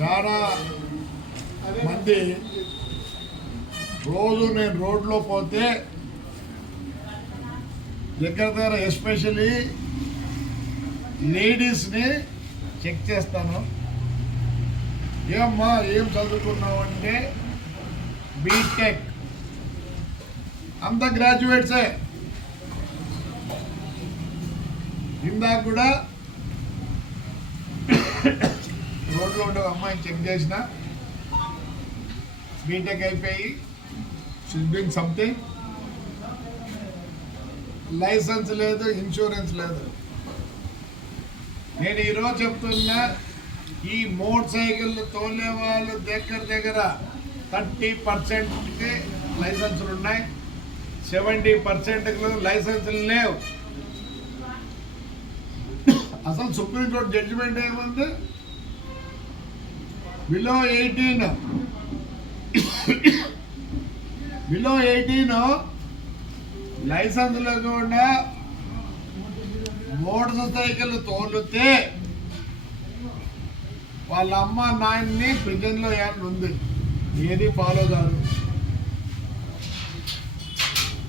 చాలా మంది రోజు నేను రోడ్లో పోతే దగ్గర దగ్గర ఎస్పెషలీ లేడీస్ని చెక్ చేస్తాను. ఏమ్మా ఏం చదువుకున్నావు అంటే బీటెక్. అంత గ్రాడ్యుయేట్సే. ఇందాక కూడా రోడ్లో ఉండే అమ్మాయిని చెక్ చేసిన బీటెక్ అయిపోయి డూయింగ్ సంథింగ్ లైసెన్స్ లేదు ఇన్సూరెన్స్ లేదు. నేను ఈరోజు చెప్తున్నా ఈ మోటార్ సైకిల్ తోలే వాళ్ళు దగ్గర దగ్గర థర్టీ పర్సెంట్కి లైసెన్సులు ఉన్నాయి. సెవెంటీ పర్సెంట్కి లైసెన్సులు లేవు. అసలు సుప్రీంకోర్టు జడ్జిమెంట్ ఏముంది? బిలో ఎయిటీన్ బిలో ఎయిటీన్ లైసెన్స్లో కూడా మోటార్ సైకిల్ తోలితే వాళ్ళ అమ్మ నాయన్ని ప్రిజన్లో ఏమన్నా ఉంది? ఏది ఫాలో కాదు.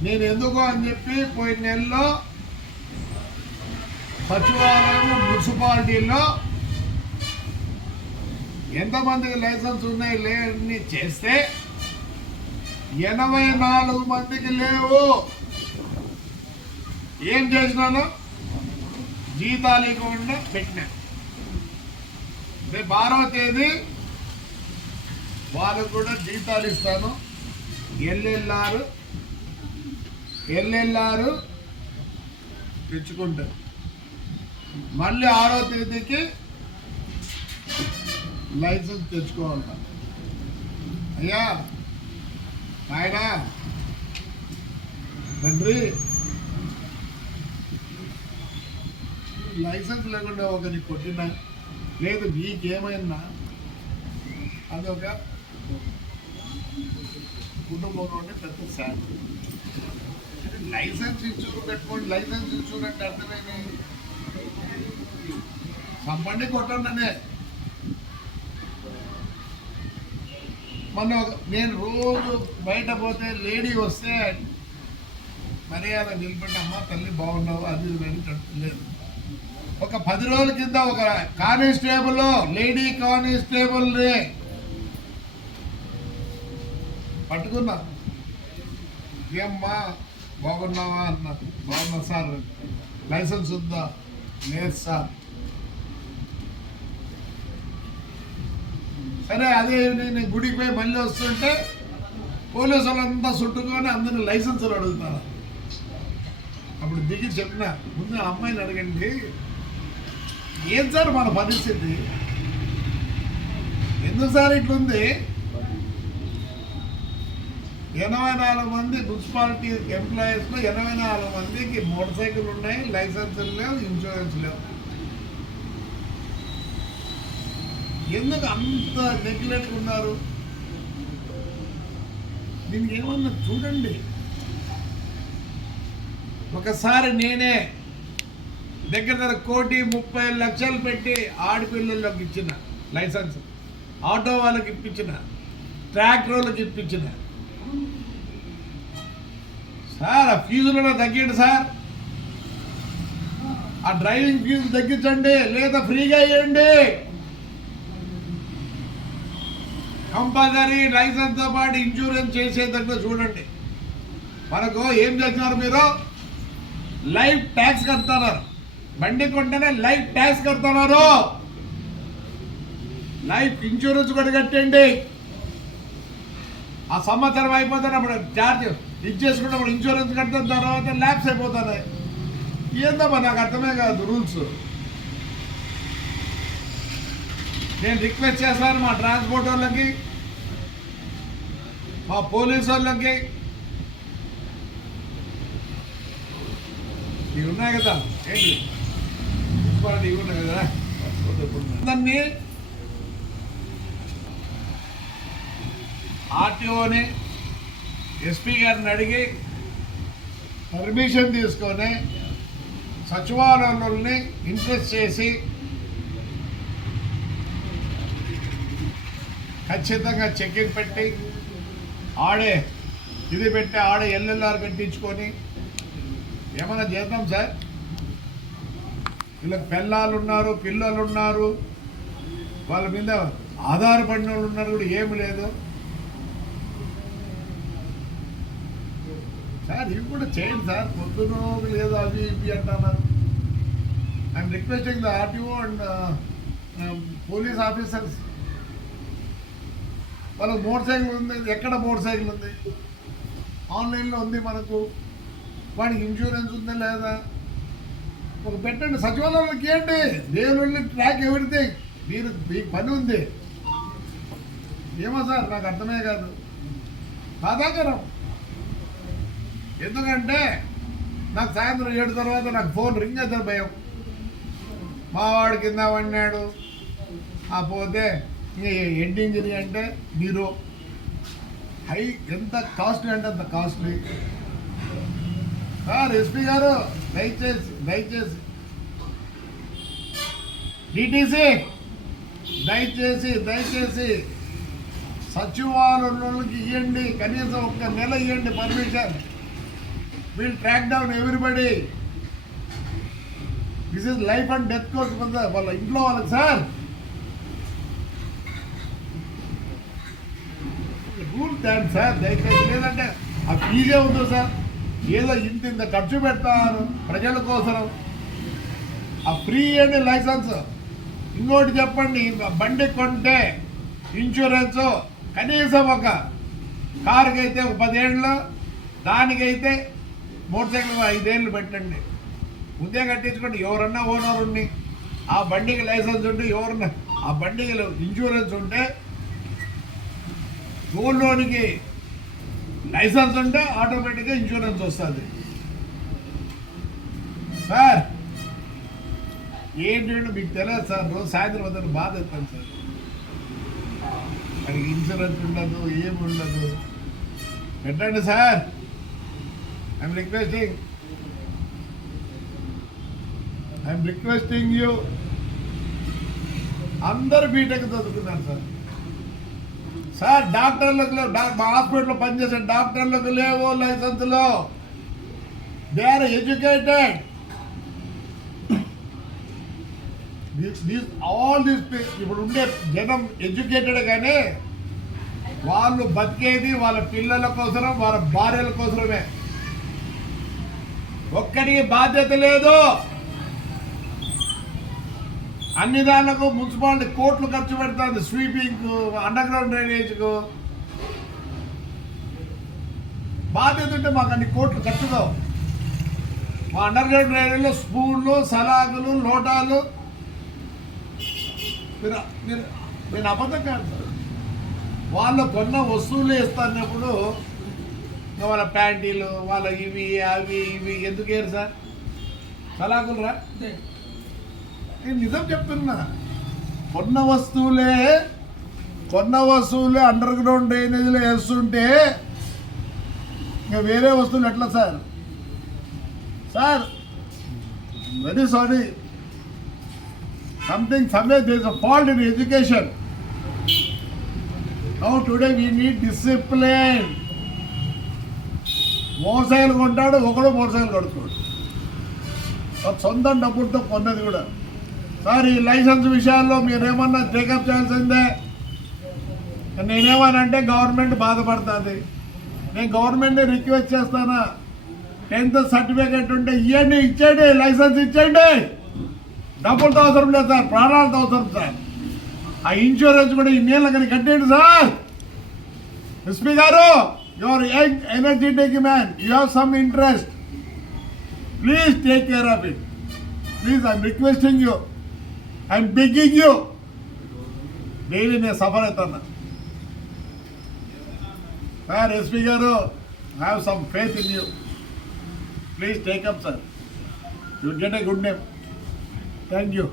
నేను ఎందుకు అని చెప్పి పోయిన నెలలో సచివాలయం మున్సిపాలిటీలో ఎంతమందికి లైసెన్స్ ఉన్నాయి? లేని చేస్తే ఎనభై నాలుగు మందికి లేవు. ఏం చేసినాను? జీతాలు ఇవ్వకుండా పెట్టినా. రేపు ఆరవ తేదీ వాళ్ళకు కూడా జీతాలు ఇస్తాను. ఎల్లెల్లారు ఎల్లెల్లారు తెచ్చుకుంటారు. మళ్ళీ ఆరో తేదీకి లైసెన్స్ తెచ్చుకోవాలంట అయ్యా! ఆయన తండ్రి! లైసెన్స్ లేకుండా ఒకరిని కొట్టినా లేదు నీకేమైనా అదొక కుటుంబంలోనే పెద్ద శాఖ లైసెన్స్ ఇన్సూరెన్స్ పెట్టుకోండి లైసెన్స్ ఇన్సూరెన్స్ అంటే అర్థమేమి కొట్టండి అనే. మొన్న ఒక- నేను రోజు బయట పోతే లేడీ వస్తే మర్యాద నిలబడి అమ్మ తల్లి బాగున్నావు? అది ఇది లేదు. ఒక పది రోజుల కింద ఒక కానిస్టేబుల్ లేడీ కానిస్టేబుల్ని పట్టుకున్నా. ఏమ్మా బాగున్నావా? అన్నారు. బాగున్నా సార్. లైసెన్స్ ఉందా? లేదు సార్. సరే అదే నేను గుడికి పోయి మళ్ళీ వస్తుంటే పోలీసు వాళ్ళంతా చుట్టుకొని అందరిని లైసెన్సులు అడుగుతారు. అప్పుడు దిగి చెప్పిన ముందు అమ్మాయిని అడగండి ఏం సార్ మన పరిస్థితి? ఎందుకు సార్ ఇట్లుంది? ఎనభై నాలుగు మంది మున్సిపాలిటీ ఎంప్లాయీస్లో ఎనభై నాలుగు మందికి మోటార్ సైకిల్ ఉన్నాయి లైసెన్సులు లేవు ఇన్సూరెన్స్ లేవు. ఎందుకు అంత నెగ్లెక్ట్ ఉన్నారు? దీనికి ఏమన్నా చూడండి. ఒకసారి నేనే దగ్గర దగ్గర కోటి ముప్పై లక్షలు పెట్టి ఆడపిల్లలకు ఇచ్చిన లైసెన్స్. ఆటో వాళ్ళకి ఇప్పించిన ట్రాక్టర్ వాళ్ళకి ఇప్పించిన. సార్ ఆ ఫీజులను తగ్గిండి సార్. ఆ డ్రైవింగ్ ఫీజు తగ్గించండి లేదా ఫ్రీగా ఇవ్వండి కంపల్సరీ లైసెన్స్తో పాటు ఇన్సూరెన్స్ చేసేటట్లు చూడండి. మనకు ఏం చేస్తున్నారు మీరు? లైఫ్ ట్యాక్స్ కడుతున్నారు. బండి కొంటేనే లైఫ్ ట్యాక్స్ కడుతున్నారు. లైఫ్ ఇన్సూరెన్స్ కూడా కట్టండి. ఆ సంవత్సరం అయిపోతున్నప్పుడు చార్జ్ ఇది చేసుకున్నప్పుడు ఇన్సూరెన్స్ కట్టిన తర్వాత ల్యాబ్స్ అయిపోతున్నాయి ఏందమ్మా నాకు అర్థమే కాదు రూల్స్ నేను రిక్వెస్ట్ చేస్తాను మా ట్రాన్స్పోర్ట్ వాళ్ళకి మా పోలీస్ వాళ్ళకి. ఇవి ఉన్నాయి కదా. ఏంటి? ఇవి ఉన్నాయి కదా. దాన్ని ఆర్టీఓని ఎస్పీ గారిని అడిగి పర్మిషన్ తీసుకొని సచివాలయంలోని ఇంట్రెస్ట్ చేసి ఖచ్చితంగా చెక్కింగ్ పెట్టి ఆడే ఇది పెట్టి ఆడే ఎల్ఎల్ఆర్ కట్టించుకొని ఏమైనా చేద్దాం సార్? వీళ్ళకి పిల్లలు ఉన్నారు పిల్లలు ఉన్నారు వాళ్ళ మీద ఆధారపడిన వాళ్ళు ఉన్నారు కూడా ఏమి లేదు. సార్ ఇవి కూడా చేయండి సార్. పొద్దున లేదు అవి ఇవి అంటున్నారు. I'm requesting the RTO and police officers వాళ్ళకి మోటార్ సైకిల్ ఉంది. ఎక్కడ మోటార్ సైకిల్ ఉంది? ఆన్లైన్లో ఉంది మనకు. వాడికి ఇన్సూరెన్స్ ఉందా లేదా? ఒక పెట్టండి. సచివాలయానికి ఏంటి? దేవుళ్ళు ట్రాక్ ఎవరితే మీరు మీకు పని ఉంది. ఏమో సార్ నాకు అర్థమే కాదు. బాధాకరం ఎందుకంటే నాకు సాయంత్రం ఏడు తర్వాత నాకు ఫోన్ రింగ్ అవుతుంది భయం. మావాడు కింద పడినాడు. ఆ పోతే హెడ్ ఇంజరీ అంటే మీరు హై ఎంత కాస్ట్లీ అంటే అంత కాస్ట్లీ. సార్ ఎస్పీ గారు దయచేసి దయచేసి. డిటీసీ దయచేసి దయచేసి. సచివాలయంలోకి ఇవ్వండి కనీసం ఒక నెల ఇవ్వండి permission. Will track down everybody this is life and death course వాళ్ళ ఇంట్లో వాళ్ళకి సార్. కూల్ దాన్ సార్ దయచేసి లేదంటే ఆ ఫీజే ఉందో సార్. ఏదో ఇంత ఇంత ఖర్చు పెడతారు ప్రజల కోసం ఆ ఫ్రీ అండ్ లైసెన్స్. ఇంకోటి చెప్పండి బండి కొంటే ఇన్సూరెన్స్ కనీసం ఒక కారుకి అయితే ఒక పదేళ్ళు దానికైతే మోటార్ సైకిల్ ఐదేళ్ళు పెట్టండి. ముందే కట్టించుకోండి ఎవరన్నా ఓనర్ ఉండి ఆ బండికి లైసెన్స్ ఉంటే ఎవరన్నా ఆ బండికి ఇన్సూరెన్స్ ఉంటే లోన్కి లైసెన్స్ ఉంటే ఆటోమేటిక్గా ఇన్సూరెన్స్ వస్తుంది. సార్ ఏంటంటే మీకు తెలియదు సార్ రోజు సాయంత్రం వద్ద బాధ ఎత్తాను సార్. మరి ఇన్సూరెన్స్ ఉండదు ఏమి ఉండదు. పెట్టండి sir. I'm requesting I'm requesting you అందరు బీటెక్ చదువుకున్నారు సార్. సార్ డాక్టర్లకు లేవు. మా హాస్పిటల్లో పనిచేసే డాక్టర్లకు లేవు లైసెన్స్లో. They are educated all these ఇప్పుడు ఉండే జనం ఎడ్యుకేటెడ్ కానీ వాళ్ళు బతికేది వాళ్ళ పిల్లల కోసరం వాళ్ళ భార్యల కోసమే ఒక్కడికి బాధ్యత లేదు. అన్ని దానిలకు మున్సిపాలిటీ కోట్లు ఖర్చు పెడుతుంది. స్వీపింగ్ అండర్ గ్రౌండ్ డ్రైనేజ్కు బాధ్యత ఉంటే మాకు అన్ని కోట్లు ఖర్చు కావు. మా అండర్ గ్రౌండ్ డ్రైనేజ్లో స్పూన్లు సలాగులు లోటాలు. మీరు మీరు నేను అబద్ధం కాదు. సార్ వాళ్ళు కొన్న వస్తువులు ఇస్తున్నప్పుడు వాళ్ళ ప్యాంటీలు వాళ్ళ ఇవి అవి ఇవి ఎందుకు వేరు సార్? సలాకులు రా. నేను నిజం చెప్తున్నా. కొన్న వస్తువులే కొన్న వస్తువులే అండర్ గ్రౌండ్ డ్రైనేజీలో వేస్తుంటే ఇంకా వేరే వస్తువులు ఎట్లా sir? Sir very sorry. Something somewhere there is a fault in education now today we need discipline motorcycle కొంటాడు ఒకడు మోటార్ సైకిల్ కడుతున్నాడు. సొంతం సొంత డబ్బులతో కొన్నది కూడా. సార్ ఈ లైసెన్స్ విషయాల్లో మీరేమన్నా టేకప్ చేయాల్సిందే నేనేమనంటే గవర్నమెంట్ బాధపడుతుంది. నేను గవర్నమెంట్ని రిక్వెస్ట్ చేస్తానా? టెన్త్ సర్టిఫికేట్ ఉంటే ఇవ్వండి ఇచ్చేయండి లైసెన్స్ ఇచ్చేయండి. డబ్బులతో అవసరం లేదు సార్ ప్రాణాలతో అవసరం సార్. ఆ ఇన్సూరెన్స్ కూడా ఈ నీళ్ళ కానీ కట్టేయండి sir. SP garu your young energetic man you have some interest please take care of it please I'm requesting you I'm begging you daily నేను సఫర్ అవుతున్నా sir SP garu have some faith in you please take up sir you get a good name thank you